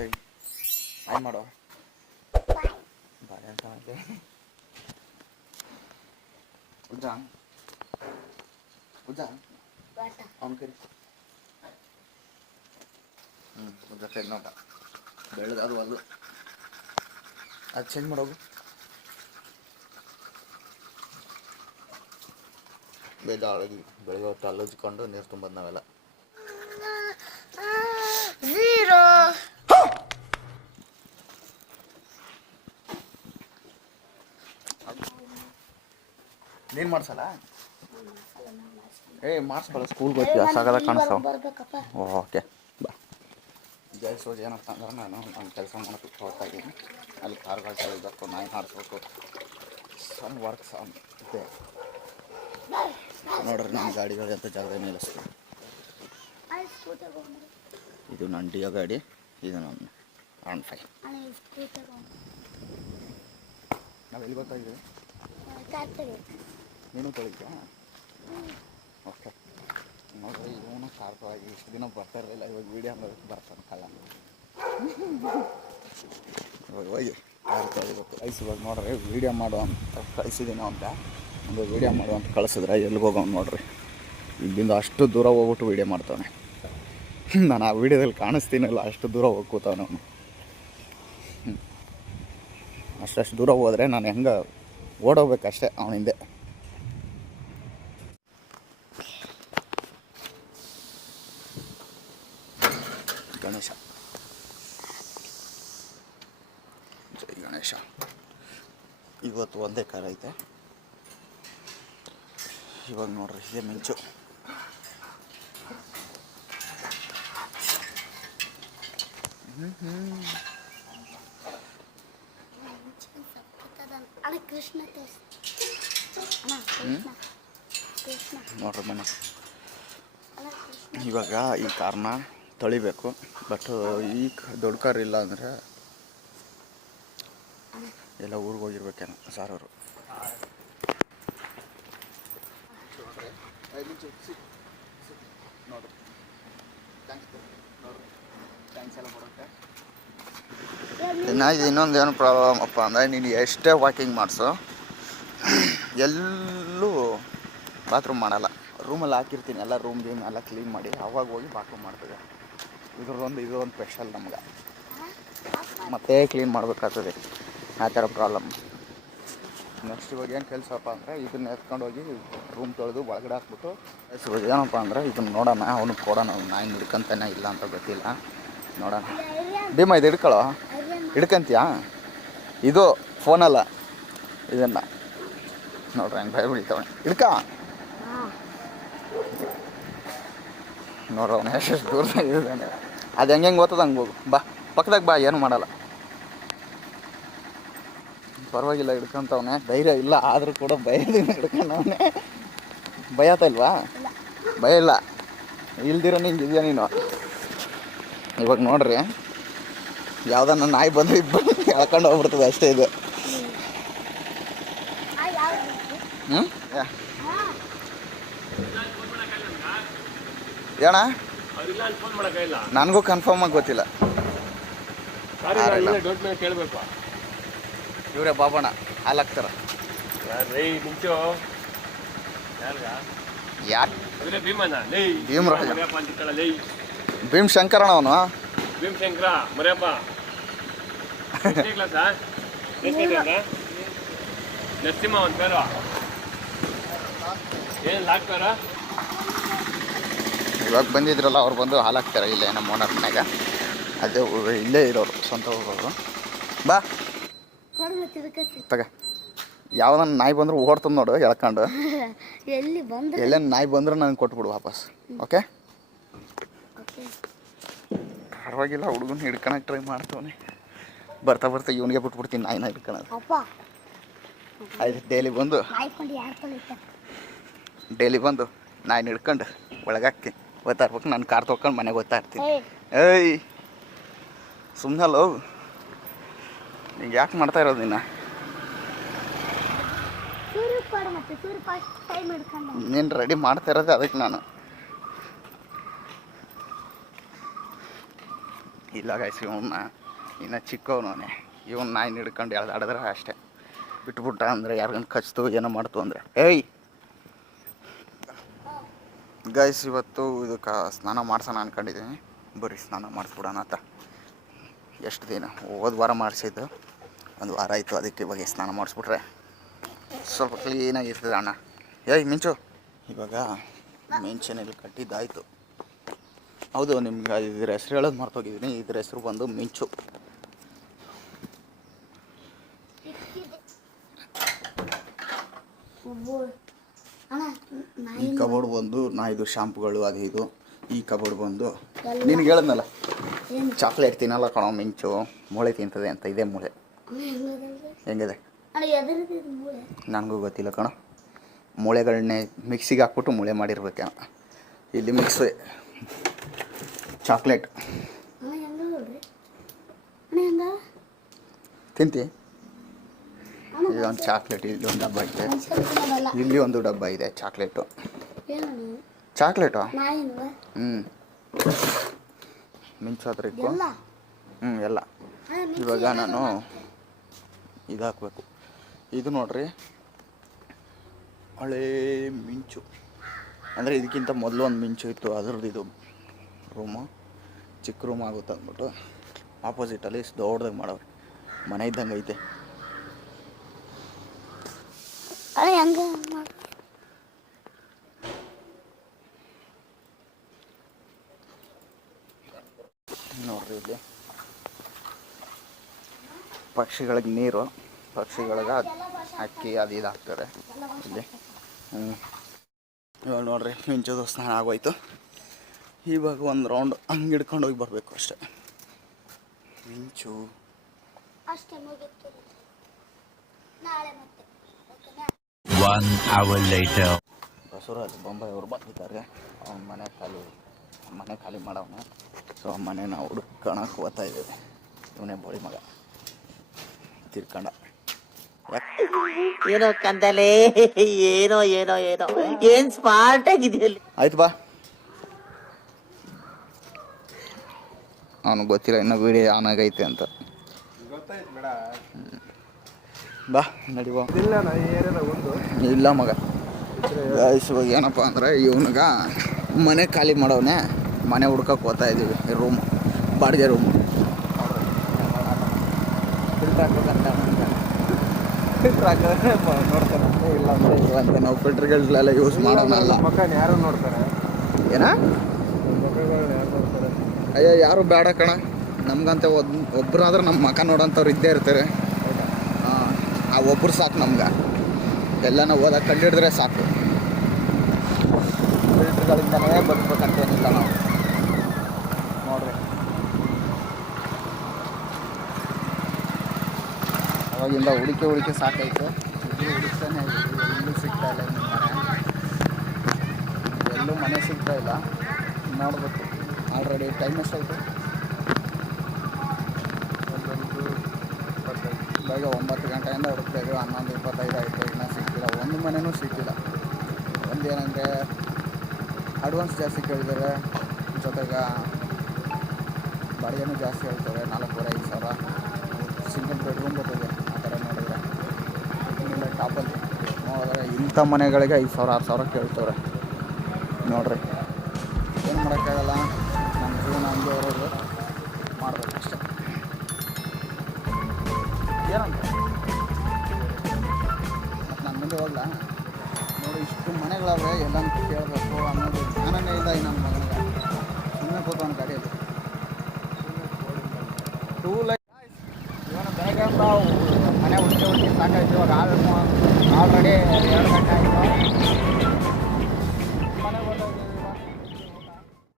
ಆಯ್ ಮಾಡೋ ಬಾಯ್ ಅಂತ ಮಾಡಿದೆ ಉಜ್ಜಾ ಅವನ ಕರಿ ಉಜ್ಜ ಕೈ ನೋಟ ಬೆಳೆದದು ಅದು ಅದು ಚೇಂಜ್ ಮಾಡೋದು ಬೇಜಾರಾಗಿ ಬೆಳಗ್ಗೆ ಹೊತ್ತು ಅಲ್ಲೋಚ್ಕೊಂಡು ನೀರು ತುಂಬೋದು ನಾವೆಲ್ಲ ನೀನು ಮಾಡ್ಸಲ್ಲ ಮಾಡಿಸ್ಕೊಳ್ಳೋ ಸ್ಕೂಲ್ಗೆ ಹೋಗ್ತೀಯ ಸಾಗದ ಕಾಣಿಸ್ತಾವ ಓಕೆ ಬಾ ಜಯಿಸೋದು ಏನಂತ ಅಂದ್ರೆ ನಾನು ಕೆಲಸ ಮಾಡೋಕ್ಕೆ ಹೋಗ್ತಾ ಇದ್ದೀನಿ ಅಲ್ಲಿ ಕಾರ್ಗಳು ತೊಳಿಬೇಕು ನಾಯಿ ಮಾಡಿಸ್ಬೇಕು ಸಮ್ ವರ್ಕ್ಸ್ ಇದೆ ನೋಡ್ರಿ ನಮ್ಮ ಗಾಡಿಗಳು ಅಂತ ಜಾಗದಲ್ಲಿ ನಿಲ್ಲಿಸ್ತೀವಿ ಇದು ನನ್ನ ಡಿಯೋ ಗಾಡಿ ಇದು ನನ್ನ R15 ನಾವು ಎಲ್ಲಿ ಗೊತ್ತಾಗಿದೆ ನೀನು ತೊಳಿದ್ಯಾ ಓಕೆ ನೋಡ್ರಿ ಇವನು ಕಾರ್ಪವಾಗಿ ಇಷ್ಟು ದಿನ ಬರ್ತಾ ಇರಲಿಲ್ಲ ಇವಾಗ ವೀಡಿಯೋ ಮಾಡೋದಕ್ಕೆ ಬರ್ತಾನೆ ಕಳ್ಳ ಇವಾಗ ಹೋಗಿ ಕಾರ್ ತೊಳಿಬೇಕು ಇವಾಗ ನೋಡ್ರಿ ವೀಡಿಯೋ ಮಾಡೋ ಅಂತ ಕಳಿಸಿದ್ದೀನೋ ಅಂತ ಒಂದು ವೀಡಿಯೋ ಮಾಡೋ ಅಂತ ಕಳಿಸಿದ್ರೆ ಎಲ್ಲಿಗೆ ಹೋಗೋನು ನೋಡ್ರಿ ಇಲ್ಲಿಂದ ಅಷ್ಟು ದೂರ ಹೋಗ್ಬಿಟ್ಟು ವೀಡಿಯೋ ಮಾಡ್ತಾನೆ ನಾನು ಆ ವೀಡಿಯೋದಲ್ಲಿ ಕಾಣಿಸ್ತೀನಲ್ಲ ಅಷ್ಟು ದೂರ ಹೋಗಿ ಕೂತವನು ಅವನು ಅಷ್ಟು ದೂರ ಹೋದರೆ ನಾನು ಹೆಂಗೆ ಓಡೋಗ್ಬೇಕಷ್ಟೇ ಅವನ ಹಿಂದೆ ಗಣೇಶ ಜೈ ಗಣೇಶ ಇವತ್ತು ಒಂದೇ ಕಾರ ಐತೆ ಇವಾಗ ನೋಡ್ರಿ ಇದೇ ಮಿಂಚು ನೋಡ್ರಿ ಮನೆ ಇವಾಗ ಈ ಕಾರ್ನ ತೊಳಿಬೇಕು ಬಟ್ ಈ ದೊಡ್ಡ ಕಾರ್ ಇಲ್ಲ ಅಂದರೆ ಎಲ್ಲ ಊರಿಗೆ ಹೋಗಿರ್ಬೇಕೇನೋ ಸಾರವರು ನೋಡ್ರಿ ಥ್ಯಾಂಕ್ಸ್ ಎಲ್ಲ ಕೊಡುತ್ತೆ ಇನ್ನೊಂದು ಏನು ಪ್ರಾಬ್ಲಮ್ ಅಪ್ಪ ಅಂದರೆ ನೀನು ಎಷ್ಟೇ ವಾಕಿಂಗ್ ಮಾಡಿಸು ಎಲ್ಲೂ ಬಾತ್ರೂಮ್ ಮಾಡಲ್ಲ ರೂಮಲ್ಲಿ ಹಾಕಿರ್ತೀನಿ ಎಲ್ಲ ರೂಮ್ ಗೀಮ್ ಎಲ್ಲ ಕ್ಲೀನ್ ಮಾಡಿ ಅವಾಗ ಹೋಗಿ ಬಾತ್ರೂಮ್ ಮಾಡ್ತದೆ ಇದೊಂದು ಸ್ಪೆಷಲ್ ನಮ್ಗೆ ಮತ್ತೆ ಕ್ಲೀನ್ ಮಾಡಬೇಕಾಗ್ತದೆ ಆ ಥರ ಪ್ರಾಬ್ಲಮ್ ನೆಕ್ಸ್ಟ್ ಇವಾಗ ಏನು ಕೆಲಸಪ್ಪ ಅಂದರೆ ಇದನ್ನ ಎತ್ಕೊಂಡು ಹೋಗಿ ರೂಮ್ ತೊಳೆದು ಒಳಗಡೆ ಹಾಕ್ಬಿಟ್ಟು ಇವಾಗ ಏನಪ್ಪ ಅಂದರೆ ಇದನ್ನು ನೋಡೋಣ ಅವ್ನಿಗೆ ಕೊಡೋಣ ನಾಯಿ ಹಿಡ್ಕೊಂತಾನೆ ಇಲ್ಲ ಅಂತ ಗೊತ್ತಿಲ್ಲ ನೋಡೋಣ ಭೀಮ ಇದು ಹಿಡ್ಕೊಳ್ಳೋ ಹಿಡ್ಕಂತೀಯಾ ಇದು ಫೋನಲ್ಲ ಇದನ್ನು ನೋಡ್ರಿ ಹಂಗೆ ಭಯ ಬೀಳ್ತಾವಣೆ ಹಿಡ್ಕ ನೋಡ್ರಿ ಅವನು ಎಷ್ಟು ದೂರದಾಗ ಇದ್ದಾನೆ ಅದು ಹೆಂಗೆ ಗೊತ್ತದ ಹಂಗೆ ಹೋಗು ಬಾ ಪಕ್ಕದಾಗ ಬಾ ಏನು ಮಾಡಲ್ಲ ಪರವಾಗಿಲ್ಲ ಹಿಡ್ಕೊಂತವನೆ ಧೈರ್ಯ ಇಲ್ಲ ಆದರೂ ಕೂಡ ಭಯದಿಂದ ಹಿಡ್ಕೊಂಡವನೆ ಭಯತ ಇಲ್ವಾ ಭಯ ಇಲ್ಲ ಇಲ್ದಿರೋ ನಿಂಗೆ ಇದೆಯಾ ನೀನು ಇವಾಗ ನೋಡ್ರಿ ಯಾವುದನ್ನ ನಾಯಿ ಬಂದು ಇಬ್ಬರು ಎಳ್ಕೊಂಡು ಹೋಗ್ಬಿಡ್ತದೆ ಅಷ್ಟೇ ಇದು ಏಣ ನನಗೂ ಕನ್ಫರ್ಮ್ ಆಗಿ ಗೊತ್ತಿಲ್ಲ ಇವರೇ ಬಾಬಣ್ಣ ಹಾಲಾಗ್ತಾರ ಯಾರು ಭೀಮರಾಜ ಭೀಮ್ ಶಂಕರಣ ಅವನು ಭೀಮಶಂಕರ ಮರ್ಯಪ್ಪ ನರಸಿಂಹ ಒಂದು ಪೇರು ಏನು ಲಾಕ್ತಾರ ಇವಾಗ ಬಂದಿದ್ರಲ್ಲ ಅವ್ರು ಬಂದು ಹಾಲಾಗ್ತಾರೆ ಇಲ್ಲೇ ನಮ್ಮ ಓನರ್ ಮನೆಗೆ ಅದೇ ಇಲ್ಲೇ ಇರೋರು ಸ್ವಂತ ಊರವರು ಬಾ ತಗ ಯಾವ್ದನ್ನ ನಾಯಿ ಬಂದ್ರು ಓಡ್ತದ ನೋಡು ಎಳ್ಕೊಂಡು ಎಲ್ಲೇ ನಾಯಿ ಬಂದ್ರೆ ನನಗೆ ಕೊಟ್ಬಿಡು ವಾಪಸ್ ಓಕೆ ಪರವಾಗಿಲ್ಲ ಹುಡುಗನ ಹಿಡ್ಕೊಳಕ್ಕೆ ಟ್ರೈ ಮಾಡ್ತವನೆ ಬರ್ತಾ ಬರ್ತಾ ಇವನಿಗೆ ಬಿಟ್ಬಿಡ್ತೀನಿ ನಾಯಿನ ಹಿಡ್ಕೊಳೋದು ಆಯ್ತು ಡೈಲಿ ಬಂದು ನಾಯಿನ ಹಿಡ್ಕೊಂಡು ಒಳಗಾಕಿ ಓದ್ತಾ ಇರ್ಬೇಕು ನಾನು ಕಾರ್ ತೊಗೊಂಡು ಮನೆಗೆ ಓದ್ತಾ ಇರ್ತೀನಿ ಏಯ್ ಸುಮ್ಮನಲ್ಲ ಹೋಗು ನಿಂಗೆ ಯಾಕೆ ಮಾಡ್ತಾ ಇರೋದು ನೀನು ನೀನು ರೆಡಿ ಮಾಡ್ತಾ ಇರೋದು ಅದಕ್ಕೆ ನಾನು ಇಲ್ಲ ಗೈಸ್, ಇವನ್ನ ಇನ್ನು ಚಿಕ್ಕವನವನೇ. ಇವನ್ನ ನಾಯಿನ ಹಿಡ್ಕೊಂಡು ಎಳ್ದಾಡಿದ್ರೆ ಅಷ್ಟೇ. ಬಿಟ್ಬಿಟ್ಟ ಅಂದರೆ ಯಾರಿಗಂತ ಕಚ್ತು ಏನೋ ಮಾಡ್ತು ಅಂದರೆ ಏಯ್ ಗೈಸ್, ಇವತ್ತು ಇದಕ್ಕೆ ಸ್ನಾನ ಮಾಡ್ಸೋಣ ಅಂದ್ಕೊಂಡಿದ್ದೀನಿ. ಬರೀ ಸ್ನಾನ ಮಾಡಿಸ್ಬಿಡೋಣ ಅಂತ. ಎಷ್ಟು ದಿನ ಹೋದ ವಾರ ಮಾಡಿಸಿದ್ದು, 1 ವಾರ ಆಯಿತು. ಅದಕ್ಕೆ ಇವಾಗ ಸ್ನಾನ ಮಾಡಿಸ್ಬಿಟ್ರೆ ಸ್ವಲ್ಪ ಕ್ಲೀನಾಗಿರ್ತದೆ ಅಣ್ಣ. ಏಯ್ ಮಿಂಚು, ಇವಾಗ ಮಿಂಚಿನಲ್ಲಿ ಕಟ್ಟಿದ್ದಾಯಿತು. ಹೌದು, ನಿಮ್ಗೆ ಇದ್ರ ಹೆಸ್ರು ಹೇಳೋದು ಮರ್ತೋಗಿದ್ದೀನಿ. ಇದ್ರ ಹೆಸ್ರು ಬಂದು ಮಿಂಚು. ಈ ಕಬೋರ್ಡ್ ಬಂದು ಇದು ಶಾಂಪುಗಳು ಅದು ಇದು. ಈ ಕಬೋರ್ಡ್ ಬಂದು ನಿನಗೆ ಹೇಳಿದ್ನಲ್ಲ, ಚಾಕ್ಲೇಟ್ ತಿನ್ನಲ್ಲ ಕಣೋ ಮಿಂಚು, ಮೂಳೆ ತಿಂತದೆ ಅಂತ. ಇದೇ ಮೂಳೆ ಹೆಂಗಿದೆ ನನಗೂ ಗೊತ್ತಿಲ್ಲ ಕಣೋ. ಮೂಳೆಗಳನ್ನೇ ಮಿಕ್ಸಿಗೆ ಹಾಕ್ಬಿಟ್ಟು ಮೂಳೆ ಮಾಡಿರ್ಬೇಕೇನೋ. ಇಲ್ಲಿ ಮಿಕ್ಸ್ ಚಾಕ್ಲೇಟ್ ತಿಂತಿ. ಇದೊಂದು ಚಾಕ್ಲೇಟ್, ಇಲ್ಲೊಂದು ಡಬ್ಬ ಇದೆ, ಇಲ್ಲಿ ಒಂದು ಡಬ್ಬ ಇದೆ ಚಾಕ್ಲೇಟು. ಚಾಕ್ಲೇಟು ಮಿಂಚೋದ್ರಿಗೂ ಎಲ್ಲ. ಇವಾಗ ನಾನು ಇದು ಹಾಕ್ಬೇಕು. ಇದು ನೋಡ್ರಿ, ಹಳೇ ಮಿಂಚು. ಅಂದರೆ ಇದಕ್ಕಿಂತ ಮೊದಲು ಒಂದು ಮಿಂಚು ಇತ್ತು, ಅದ್ರದ್ದು ಇದು ರೂಮು. ಚಿಕ್ಕ ರೂಮ್ ಆಗುತ್ತೆ ಅಂದ್ಬಿಟ್ಟು ಆಪೋಸಿಟಲ್ಲಿ ದೊಡ್ಡದಾಗಿ ಮಾಡವ್ರೆ. ಮನೆ ಇದ್ದಂಗೆ ಐತೆ. ನೋಡ್ರಿ, ಇಲ್ಲಿ ಪಕ್ಷಿಗಳಿಗೆ ನೀರು, ಪಕ್ಷಿಗಳಿಗೆ ಅಕ್ಕಿ ಅದು ಇದು ಹಾಕ್ತಾರೆ ಇಲ್ಲಿ. ಇವಾಗ ನೋಡ್ರಿ, ಮಿಂಚೋದು ಸ್ನಾನ ಆಗೋಯ್ತು. ಇವಾಗ ಒಂದು ರೌಂಡ್ ಹಂಗೆ ಹಿಡ್ಕೊಂಡು ಹೋಗಿ ಬರಬೇಕು ಅಷ್ಟೇ. ಮಿಂಚು ಬಸವರಾಜ್ ಬೊಂಬಾಯಿ ಅವ್ರು ಬಂದಿದ್ದಾರೆ. ಅವ್ನ ಮನೆ ಖಾಲಿ ಮಾಡವನ. ಸೊ ಆ ಮನೆ ನಾವು ಹುಡ್ಕೊಳಕ್ಕೆ ಹೋಗ್ತಾ ಇದ್ದೀವಿ. ಇವನೇ ಬೋಳಿ ಮಗ ತಿರ್ಕೊಂಡ. ಏನೋ ಕಂದಲೇ, ಏನೋ ಏನೋ ಏನೋ ಏನ್ ಸ್ಮಾರ್ಟ್ ಆಗಿದೆಯಲ್ಲಿ. ಆಯ್ತು ಬಾ. ಅವನು ಗೊತ್ತಿಲ್ಲ ಇನ್ನೂ ವಿಡಿಯೋ ಆನ್ ಆಗೈತೆ ಅಂತ. ಬಾ ನಡಿವ. ಇಲ್ಲ ಮಗ, ಇವಾಗ ಏನಪ್ಪ ಅಂದರೆ ಇವನಿಗೆ ಮನೆ ಖಾಲಿ ಮಾಡವನೇ. ಮನೆ ಹುಡ್ಕಕ್ಕೆ ಹೋಗ್ತಾ ಇದ್ದೀವಿ. ರೂಮು, ಬಾಡಿಗೆ ರೂಮು. ಫಿಲ್ಟ್ರ್ ಹಾಕಿದ್ರೆ ನೋಡ್ತಾರೆ, ಇಲ್ಲ ಅಂದರೆ ಇಲ್ಲ ಅಂತ. ನಾವು ಫಿಲ್ಟ್ರ್ಗಳೆಲ್ಲ ಯೂಸ್ ಮಾಡೋಣಲ್ಲ. ಯಾರು ನೋಡ್ತಾರೆ ಏನ? ಅಯ್ಯೋ ಯಾರು ಬೇಡ ಕಣ. ನಮ್ಗಂತ ಒಬ್ಬರಾದ್ರೆ ನಮ್ಮ ಮಕ ನೋಡೋಂಥವ್ರು ಇದ್ದೇ ಇರ್ತಾರೆ. ಆ ಒಬ್ಬರು ಸಾಕು ನಮ್ಗೆ. ಎಲ್ಲ ನಾವು ಓದಕ್ಕೆ ಕಂಡಿಡಿದ್ರೆ ಸಾಕು. ಫಿಲ್ಟ್ರ್ಗಳಿಂದಲೇ ಬದುಕಬೇಕಂತೇನಿಲ್ಲ ನಾವು. ನೋಡ್ರಿ, ಅವಾಗಿಂದ ಹುಡುಕಿ ಸಾಕೈತೆ. ಹುಡುಕ್ತಾನೆ ಎಲ್ಲೂ ಸಿಗ್ತಾ ಇಲ್ಲ. ಎಲ್ಲೂ ಮನೆ ಸಿಗ್ತಾ ಇಲ್ಲ. ನೋಡ್ಬೇಕು. ಆಲ್ರೆಡಿ ಟೈಮ್ ಎಷ್ಟಾಯಿತು? ಬೆಳಗ್ಗೆ 9 ಗಂಟೆಯಿಂದ ಹುಡುಕ್ತಾಯಿದ್ವಿ. 11:25 ಆಯಿತು, ಇನ್ನೂ ಸಿಕ್ಕಿಲ್ಲ. ಒಂದು ಮನೆಯೂ ಸಿಕ್ಕಿಲ್ಲ. ಒಂದೇನಂದರೆ ಅಡ್ವಾನ್ಸ್ ಜಾಸ್ತಿ ಕೇಳಿದ್ದಾರೆ, ಜೊತೆಗೆ ಬಾಡಿಗೆನೂ ಜಾಸ್ತಿ ಹೇಳ್ತಾರೆ. 4,500 ಸಾವಿರ ಸಿಂಗಲ್ ಬೆಡ್ರೂಮ್ ಬರ್ತದೆ. ಆ ಥರ ನೋಡಿದ್ರೆ ಇಲ್ಲ ಟಾಪಲ್ಲಿ ನೋಡಿದ್ರೆ ಇಂಥ ಮನೆಗಳಿಗೆ 5,000 6,000 ಕೇಳ್ತವ್ರೆ. ನೋಡ್ರಿ, ಏನು ಮಾಡೋಕ್ಕಾಗಲ್ಲ. ನಮ್ಮ ಜೀವನ ಹಂಗೆ ಇರೋದು, ಮಾಡಬೇಕಷ್ಟೆ. ಏನಂತ ಮತ್ತು ನನ್ನ ಮುಂದೆ ಹೋಗಲ್ಲ. ನೋಡಿ, ಇಷ್ಟು ಮನೆಗಳವೆ, ಎಲ್ಲನೂ ಕೇಳಬೇಕು ಅನ್ನೋದು ಜ್ಞಾನನೇ ಇಲ್ಲ ಈ ನಮ್ಮ ಮಗನಿಗೆ. ಸುಮ್ಮನೆ ಕೂತವನು ಗಾಡಿಯಲ್ಲಿ. ಇವನು ಬೆಳಗ್ಗೆ ಮನೆ ಹುಡುಕಿ ಸಾಕಾಯ್ತು. ಇವಾಗ ಆಲ್ರೆಡಿ 2 ಗಂಟೆ ಆಯಿತು.